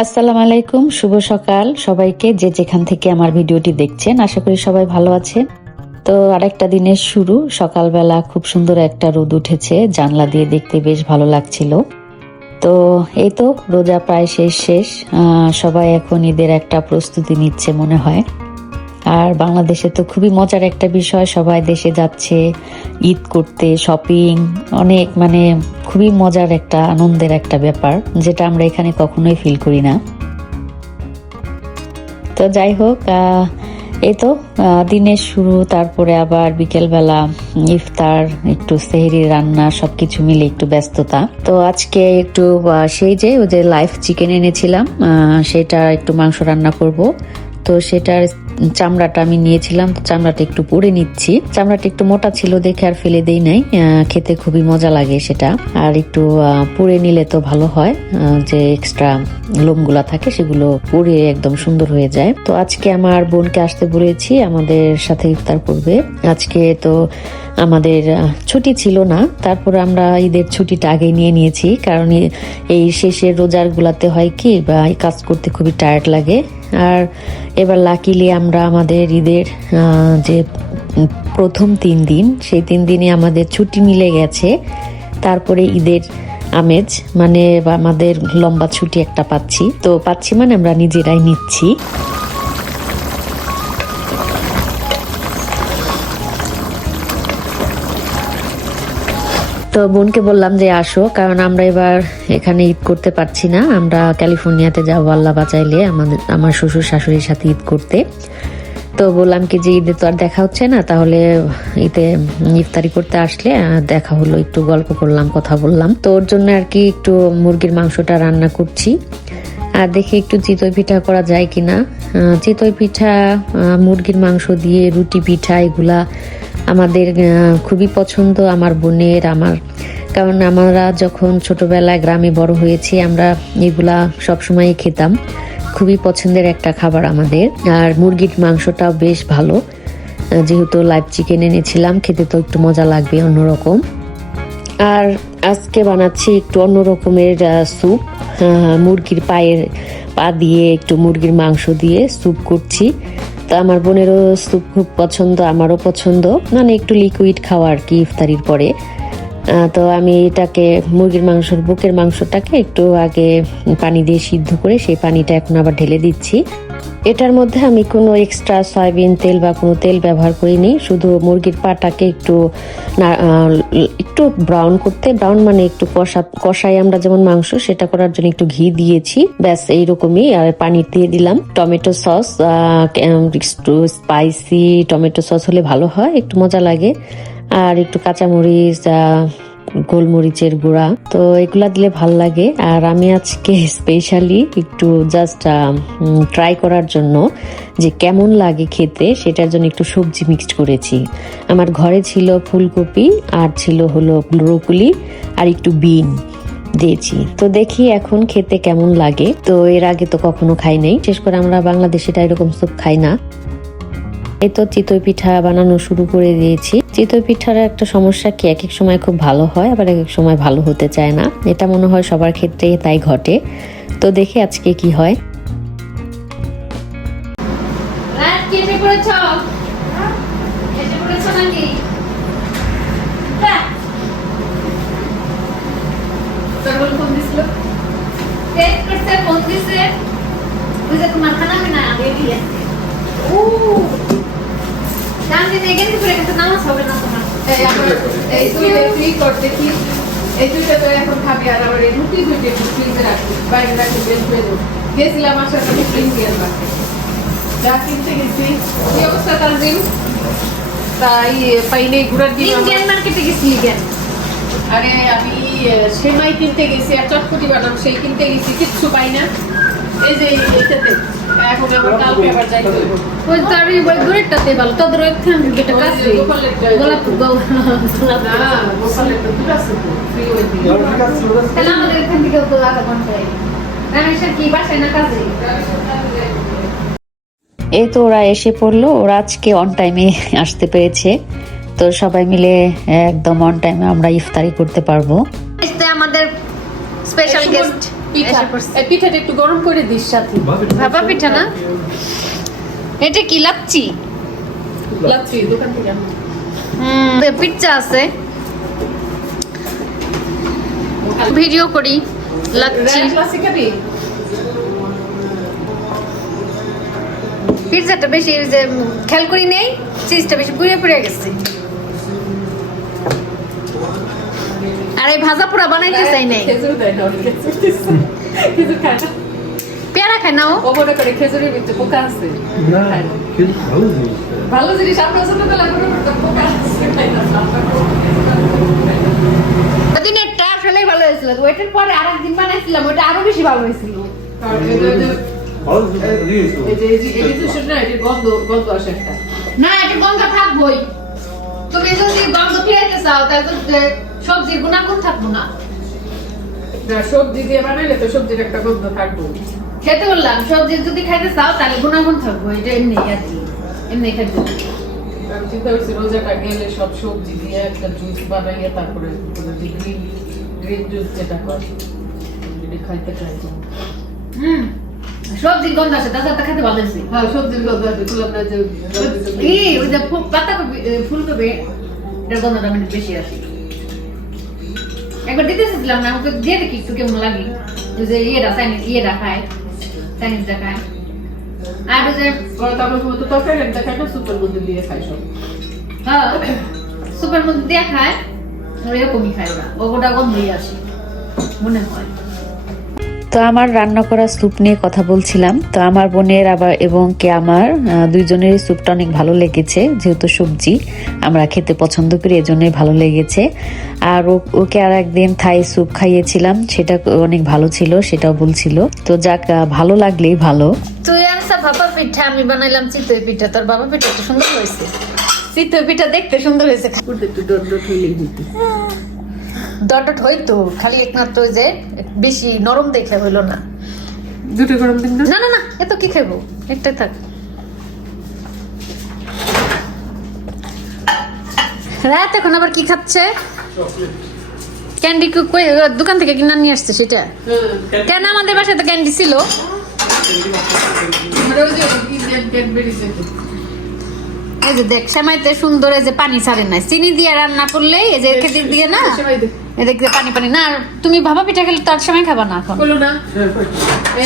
আসসালামু আলাইকুম, শুভ সকাল সবাইকে। যে যেখান থেকে আমার ভিডিওটি দেখছেন, আশা করি সবাই ভালো আছেন। তো আরেকটা দিনের শুরু, সকালবেলা খুব সুন্দর একটা রোদ উঠেছে, জানলা দিয়ে দেখতে বেশ ভালো লাগছিল। তো এই তো রোজা প্রায় শেষ। সবাই এখন ঈদের একটা প্রস্তুতি নিচ্ছে মনে হয়। আর বাংলাদেশে তো খুবই মজার একটা বিষয়, সবাই দেশে যাচ্ছে ঈদ করতে, শপিং, অনেক খুবই মজার একটা আনন্দের একটা ব্যাপার, যেটা আমরা এখানে কখনোই ফিল করি না। তো যাই হোক, এই তো দিনের শুরু, তারপরে আবার বিকেলবেলা ইফতার, একটু সেহরি রান্না, সবকিছু মিলে একটু ব্যস্ততা। তো আজকে একটু সেই যে ওই যে লাইভ চিকেন এনেছিলাম, সেটা একটু মাংস রান্না করব। তো সেটার চামড়াটা আমি নিয়েছিলাম, চামড়াটা একটু পুড়ে নিচ্ছি। চামড়াটা একটু মোটা ছিল দেখে আর ফেলে দেই নাই, খেতে খুবই মজা লাগে সেটা। আর একটু পুড়ে নিলে তো ভালো হয়, যে এক্সট্রা লোমগুলা থাকে সেগুলো পুড়ে একদম সুন্দর হয়ে যায়। তো আজকে আমার বোনকে আসতে বলেছি, আমাদের সাথে ইফতার করবে। আজকে তো আমাদের ছুটি ছিল না, তারপরে আমরা ঈদের ছুটিটা আগে নিয়ে নিয়েছি, কারণ এই শেষের রোজার গুলাতে হয় কি, বা কাজ করতে খুবই টায়ার্ড লাগে। আর এবার লাকিলি আমরা আমাদের ঈদের যে প্রথম 3 দিন, সেই 3 দিনে আমাদের ছুটি মিলে গেছে। তারপরে ঈদের আমেজ, আমাদের লম্বা ছুটি একটা পাচ্ছি। তো আমরা নিজেরাই নিচ্ছি। তো বোনকে বললাম যে আসো, কারণ আমরা এবার এখানে ঈদ করতে পারছি না, আমরা ক্যালিফোর্নিয়াতে যাবো আল্লাহ বাঁচাইলে, আমার শ্বশুর শাশুড়ির সাথে ঈদ করতে। তো বললাম কি যে ঈদে তো আর দেখা হচ্ছে না, তাহলে ঈদে ইফতারি করতে আসলে দেখা হলো, একটু গল্প করলাম, কথা বললাম। তো ওর জন্য আর কি একটু মুরগির মাংসটা রান্না করছি। আর দেখি একটু চিতই পিঠা করা যায় কিনা। চিতই পিঠা, মুরগির মাংস দিয়ে রুটি পিঠা, এগুলা আমাদের খুবই পছন্দ, আমার বোনের, আমার। কারণ আমরা যখন ছোটবেলায় গ্রামে বড় হয়েছি, আমরা এগুলা সবসময় খেতাম, খুবই পছন্দের একটা খাবার আমাদের। আর মুরগির মাংসটাও বেশ ভালো, যেহেতু লাইভ চিকেন এনেছিলাম, খেতে তো একটু মজা লাগবে, অন্যরকম। আর আজকে বানাচ্ছি একটু অন্যরকমের স্যুপ, মুরগির পা দিয়ে একটু মুরগির মাংস দিয়ে স্যুপ করছি। তো আমার বোনেরও স্যুপ খুব পছন্দ, আমারও পছন্দ, একটু লিকুইড খাওয়া আর কি ইফতারির পরে। তো আমি এটাকে বুকের মাংসটাকে একটু আগে পানি দিয়ে সিদ্ধ করে সেই পানিটা এখন আবার ঢেলে দিচ্ছি। এটার মধ্যে আমি কোনো এক্সট্রা সয়াবিন তেল বা কোনো তেল ব্যবহার করিনি, শুধু মুরগির পাটাকে একটু ব্রাউন একটু কষাই আমরা যেমন মাংস, সেটা করার জন্য একটু ঘি দিয়েছি, ব্যাস এইরকমই। আর পানি দিয়ে দিলাম টমেটো সস, একটু স্পাইসি টমেটো সস হলে ভালো হয়, একটু মজা লাগে। আর একটু কাঁচামরিচ, গোলমরিচের গুঁড়া, তো এগুলা দিলে ভাল লাগে। আর আমি আজকে স্পেশালি একটু জাস্ট ট্রাই করার জন্য যে কেমন লাগে খেতে, সেটার জন্য একটু সবজি মিক্সড করেছি। আমার ঘরে ছিল ফুলকপি, আর ছিল হলো ব্রোকলি, আর একটু বিন দিয়েছি। তো দেখি এখন খেতে কেমন লাগে। তো এর আগে তো কখনো খাই নাই, বিশেষ করে আমরা বাংলাদেশে এরকম স্যুপ খাই না। এই তো চিতই পিঠা বানানো শুরু করে দিয়েছি। চিতই পিঠার একটা সমস্যা কি, এক এক সময় খুব ভালো হয়, আবার এক এক সময় ভালো হতে চায় না, এটা মনে হয় সবার ক্ষেত্রে তাই ঘটে। তো দেখি আজকে কি হয়। তোমার খানা না নামাজ হবে না তোমার, এই দুইটা তো এখন খাবি। আর আবার এই রুটি দুইটা একটু ফ্রিজে রাখবি, বাইরে রাখবি, বের করে দেবো। গেছিলাম আসার আমি ইন্ডিয়ান মার্কেট, যা কিনতে গেছি। কি অবস্থা তানজিম? তাই পাইনে ঘুরার দিন ইন্ডিয়ান মার্কেটে গেছিলি কেন? আরে আমি সেমাই কিনতে গেছি, আর চটপটি বানাম সেই কিনতে গেছি, কিচ্ছু পাই না। এই যে এটাতে এখন আবার কালকে আবার যাইতে হইব। ওই তারই ওই দূরেরটাতে ভালো, তোদের ওইখান যেটা কাছে গোপালেরটা, গোলাপ না গোপালেরটা দূর আছে তো, ফ্রি ওই দিকে। তাহলে আমাদের এখান থেকে তো আধা ঘন্টায় রামেশ্বর কি বাসায় না কাজে। এই তো ওরা এসে পড়লো, ওরা আজকে অন টাইমে আসতে পেরেছে। তো সবাই মিলে একদম অন টাইমে আমরা ইফতারি করতে পারবো। আমাদের স্পেশাল গেস্ট পিঠা এসে পড়ছে। এই পিঠাটা একটু গরম করে দিস সাথে ভাপা পিঠা না এটা কি লাচ্ছি লাচ্ছি দোকান থেকে আনো। পিৎজা আছে ভিডিও করি লাচ্ছি র্যাক লাচ্ছি খাবি? পিৎজাটা বেশি ওই যে খেয়াল করি নেই চিজটা বেশি পুড়ে পুড়ে গেছে আর এই ভাজা পোড়া বানাইতে চাই নাই খেজুর দেয় না, খেজুর দিছে। খেজুর খায় না। পেয়ারা খাই নাও ও মনে করে খেজুরের ভিতরে পোকা আছে। খায় না। ভালো জিনিস আমরা ছোটবেলা করে করতাম, পোকা আছে, খাই না। ওদিন একটা আসলেই ভালো হয়েছিল ওইটার পরে আরেকদিন বানাইছিলাম ওটা আরো বেশি ভালো হয়েছিল কারণ এই যে শুনে না, এই গন্ধ গন্ধ আসে একটা। না এটা গন্ধ থাকবোই তুমি যদি গন্ধ ফিরাইতে চাও তাহলে তো সবজির গুণাগুণ থাকবো না না, সবজি দিয়ে বানাইলে তো সবজির একটা গন্ধ থাকবে। খেতে বললাম সবজি যদি খাইতে চাও তাহলে গুণাগুণ থাকবো এটা এমনি আর কি এমনি খেতে আমি চিন্তা করছি রোজাটা গেলে সব সবজি দিয়ে একটা জুস বানাইয়ে তারপরে গ্রিন গ্রিন জুস যেটা করে এটা খাইতে খাইতে। সবজির গন্ধ আসে তাছাড়া খেতে ভালো লাগছে হ্যাঁ, সবজির গন্ধ আছে, বললাম না যে ওই যে পাতাকপি ফুলকপি এটার গন্ধটা মানে বেশি আসে একবার দিতে চাইছিলাম না আমাকে দিয়ে দেখি একটু কেমন লাগে ওই যে ইয়েটা খায় চাইনিজটা খায় আর ওই যে ওরা তারপর তো তরকারি একটা খায় না, সুপের মধ্যে দিয়ে খায় সব। হ্যাঁ সুপের মধ্যে দিয়ে খায় এরকমই খায় ওরা ওটা গন্ধই আসে মনে হয় তো আমার রান্না করা স্যুপ নিয়ে কথা বলছিলাম। তো আমার বোনের আবার এবং কে আমার দুইজনের স্যুপটা অনেক ভালো লেগেছে, যেহেতু সবজি আমরা খেতে পছন্দ করি এজন্যই ভালো লেগেছে। আর ওকে আর একদিন থাই স্যুপ খাইয়েছিলাম, সেটা অনেক ভালো ছিল, সেটাও বলছিল। তো যাক, ভালো লাগলেই ভালো। তুই আনসা ভাপা পিঠা আমি বানাইলাম চিতই পিঠা তোর বাবা পিঠা তো সুন্দর হয়েছে চিতই পিঠা দেখতে সুন্দর হয়েছে একটু ডট ডট হইলেই হইতো। ডট হইতো খালি একমাত্র ওই যে বেশি নরম দেখে হইলো না দুটো গরম দিন না। না না না এত কি খাইবো একটাই থাক রাত এখন আবার কি খাচ্ছে ক্যান্ডি দোকান থেকে কিনে নিয়ে আসছে সেটা কেন আমাদের বাসায় তো ক্যান্ডি ছিল মানে ওই যে ইন্ডিয়ান ক্যাডবেরি যেটা। এই যে দেখ সেমাইতে সুন্দর এই যে পানি ছাড়ে না চিনি দিয়ে রান্না করলে এই যে খেতে দিয়ে না সেমাই দে। এই দেখতে পানি পানি না আর তুমি ভাবা পিঠা খেলে তার সময় খাবা না এখন বলো না।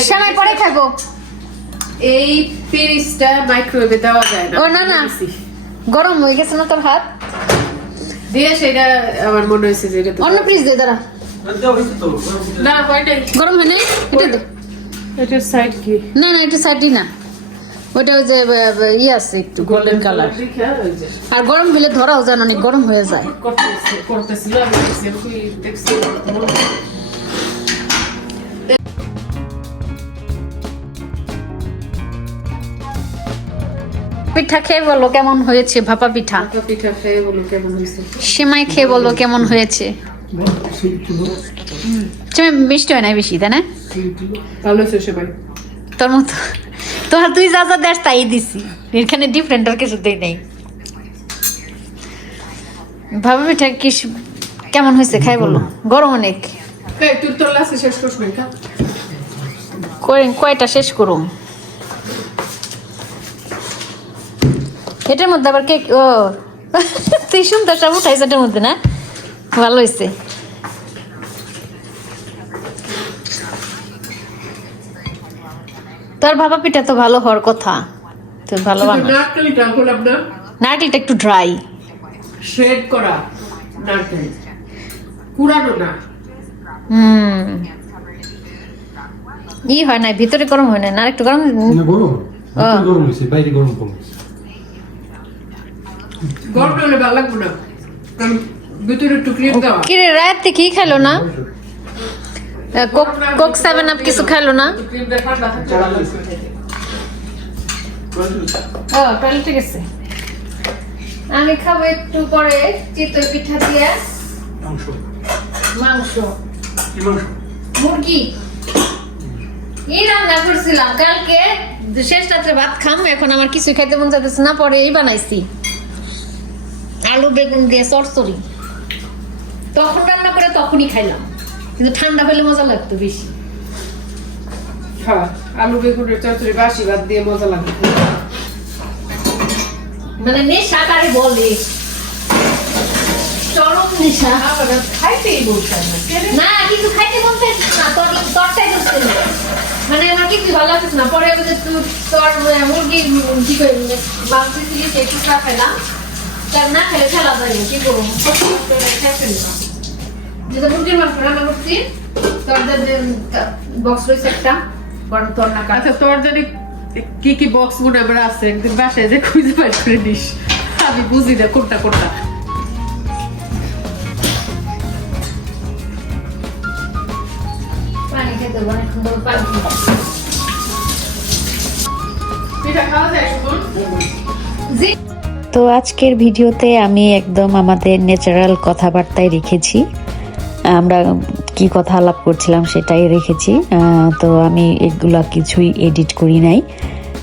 সেমাই পরে খাবো এই পিরিসটা মাইক্রোওয়েভে দেওয়া যায় না। ও না না গরম হয়ে গেছে না তোর হাত দিয়ে সেটা আমার মনে হয়েছে যে এটা তো অন্য প্লিজ দে দাঁড়া না হয় নাই। গরম হয় নাই এটা দে এটার সাইড কি না না এটা সাইডই না ওটা ওই যে ইয়ে আছে একটু গোল্ডেন কালার দেখে ওই যে আর গরম হলে ধরাও যেন অনেক গরম হয়ে যায় করতেছিল আমি দেখছি পিঠা খেয়ে বলো কেমন হয়েছে ভাপা পিঠা পিঠা খেয়ে বলো কেমন হয়েছে। সেমাই খেয়ে বলো কেমন হয়েছে সেমাই মিষ্টি হয় না বেশি তাই না ভালো হয়েছে সবাই। তোর মতো তোমার তুই যা যা দেশ তাই দিছি এখানে ডিফারেন্ট আর কিছু দেই নাই ভাপা পিঠা কি কেমন হয়েছে খাই বলো গরম অনেক এই তুই তোর লাসি শেষ করছ না কা কয়টা শেষ করুম এটার মধ্যে আবার কেক ও তুই সুন্দর সব উঠাইছে এটার মধ্যে না ভালো হয়েছে তোর ভাপা পিঠা তো ভালো হওয়ার কথা তুই ভালো বানাস নারকেলটা বললাম না, নাটিটা একটু ড্রাই শ্রেড করা নারকেল, কুড়ানো না। ই হয় না ভিতরে গরম হয় না আর একটু গরম গরম গরম হয়েছে, বাইরে গরম কম হয়েছে। গরম না হলে ভালো লাগবে না, কারণ ভিতরে একটু ক্রিম দেওয়া। কি রে রাতে কি খাইলো না কোক কোক 7 আপ কিছু খাইলো না ক্রিমটা ঠান্ডা থাকতে ভালো লাগবে। ও টয়লেটে গেছে আমি খাবো একটু পরে চিতই পিঠা দিয়ে মাংস মুরগি এই রান্না করছিলাম কালকে শেষ রাত্রে ভাত খাম এখন আমার কিছু খাইতে মন চাইতেছে না পরে এই বানাইছি আলু বেগুন দিয়ে চরচড়ি তখন রান্না করে তখনই খাইলাম কিন্তু ঠান্ডা পেলে মজা লাগতো বেশি হ্যাঁ আলু বেগুনের চচ্চড়ি বাসি ভাত দিয়ে মজা লাগে মানে নেশা কারে বলে, চরম নেশা। আমার খাইতেই বলছে না না কিছু খাইতে মন চাইছে না, তরটাই করছে না। মানে আমার কিছু ভালো লাগছে না। পরে আমি যে তোর মুরগি কি করে মাছ দিয়েছিলি সেই টুকরা খেলাম, তার না খেলে খেলা যায় না, কি করবো খেয়ে না। যেটা মুরগির মাংস রান্না করছি, তোর বক্স রয়েছে একটা, বরং তোর না আচ্ছা তোর যদি কি কি বক্স মনে আমার আছে, একদিন বাসায় যে খুঁজে বের করে দিস, আমি বুঝি না কোনটা কোনটা। পানি খেতে অনেক সুন্দর পানি। পিঠা খাওয়া যায় শুনুন। জি তো আজকের ভিডিওতে আমি একদম আমাদের ন্যাচারাল কথাবার্তায় রেখেছি, আমরা কি কথা আলাপ করছিলাম সেটাই রেখেছি। তো আমি এগুলা কিছুই এডিট করি নাই।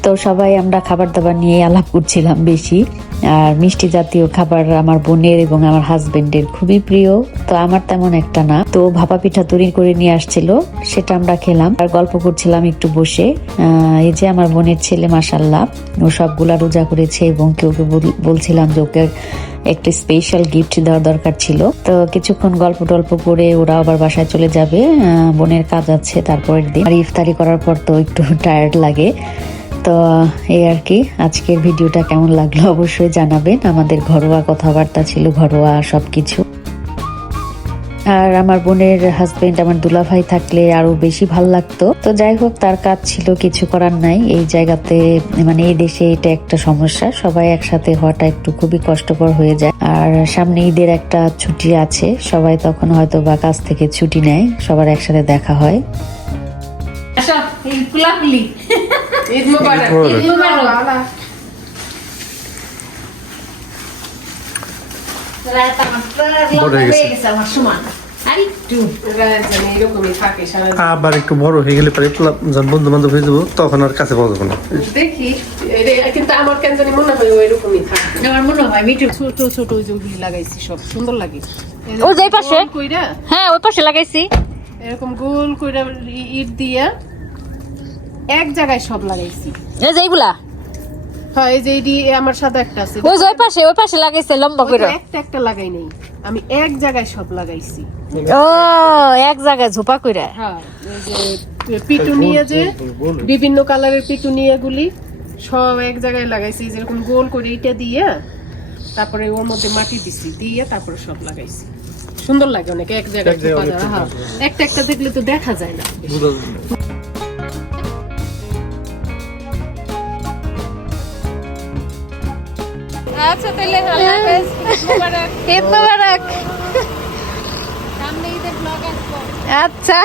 তো সবাই আমরা খাবার দাবার নিয়ে আলাপ করছিলাম বেশি। আর মিষ্টি জাতীয় খাবার আমার বোনের এবং আমার হাজবেন্ডের খুবই প্রিয়, তো আমার তেমন একটা না। তো ভাপা পিঠা তৈরি করে নিয়ে আসছিল, সেটা আমরা খেলাম আর গল্প করছিলাম একটু বসে। এই যে আমার বোনের ছেলে মাশাআল্লাহ, ও সবগুলা রোজা করেছে এবং ওকে বলছিলাম যে ওকে একটা স্পেশাল গিফট দেওয়ার দরকার ছিল। তো কিছুক্ষণ গল্প টল্প করে ওরা আবার বাসায় চলে যাবে, বোনের কাজ আছে তারপরের দিন। আর ইফতারি করার পর তো একটু টায়ার্ড লাগে। তো এই আর কি, আজকের ভিডিওটা কেমন লাগলো অবশ্যই জানাবেন। আমাদের ঘরোয়া কথাবার্তা ছিল, ঘরোয়া সবকিছু। আর আমার বোনের হাজবেন্ড আমার দুলাভাই থাকলে আরো বেশি ভাল লাগতো। তো যাই হোক, তার কাজ ছিল, কিছু করার নাই। এই জায়গাতে মানে এই দেশে এটা একটা সমস্যা, সবাই একসাথে হওয়াটা একটু খুবই কষ্টকর হয়ে যায়। আর সামনে ঈদের একটা ছুটি আছে, সবাই তখন হয়তো বা কাজ থেকে ছুটি নেয়, সবার একসাথে দেখা হয়। আসো এই কুলাকুলি। ঈদ মোবারক। ঈদ মোবারক। রাত আমার হয়ে গেছে আমার সমান। আর একটু রাত জানি এরকমই থাকে সারাদিন। আবার একটু বড় হয়ে গেলে পরে যখন বন্ধু বান্ধব হয়ে যাবো তখন আর কাছে পাওয়া যাবে না। দেখি কিন্তু আমার কেন জানি মনে হয় ওইরকমই থাকে। আমার মনে হয় মিঠু ছোট ছোট ওই যে ওগুলি লাগাইছি, সব সুন্দর লাগে। ওই যে পাশে? গোল কইরা, হ্যাঁ ওই পাশে লাগাইছি। এরকম গোল কইরা ইট দিয়া এক জায়গায় সব লাগাইছি। এই যে এইগুলা হ্যাঁ এই যে এডি আমার সাথে একটা আছে, ওই যে ওই পাশে লাগাইছে লম্বা করে। একটা একটা লাগাই নাই, আমি এক জায়গায় সব লাগাইছি। ও এক জায়গায় ঝোপা কইরা। হ্যাঁ এই যে পিটুনিয়া, যে বিভিন্ন কালারের পিটুনিয়া গুলি সব এক জায়গায় লাগাইছি, যেরকম গোল করে এটা দিয়ে তারপরে ওর মধ্যে মাটি দিছি, দিয়ে তারপরে সব লাগাইছি। সুন্দর লাগে অনেক, এক জায়গায় থোপা দেওয়া। হ্যাঁ একটা একটা দেখলে তো দেখা যায় না। আচ্ছা তাহলে আল্লাহ হাফেজ, মোবারক। ঈদ মোবারক। সামনে ঈদের ব্লগ আসবে। আচ্ছা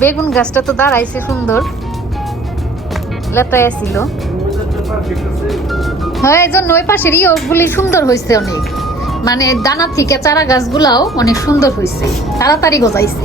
বেগুন গাছটা তো দাঁড়াইছে সুন্দর, লেতায় ছিল। হ্যাঁ এই জন্য ওই পাশের ইয়েগুলি সুন্দর হয়েছে অনেক, মানে দানা থেকে চারা গাছগুলাও অনেক সুন্দর হয়েছে, তাড়াতাড়ি গজাইছে।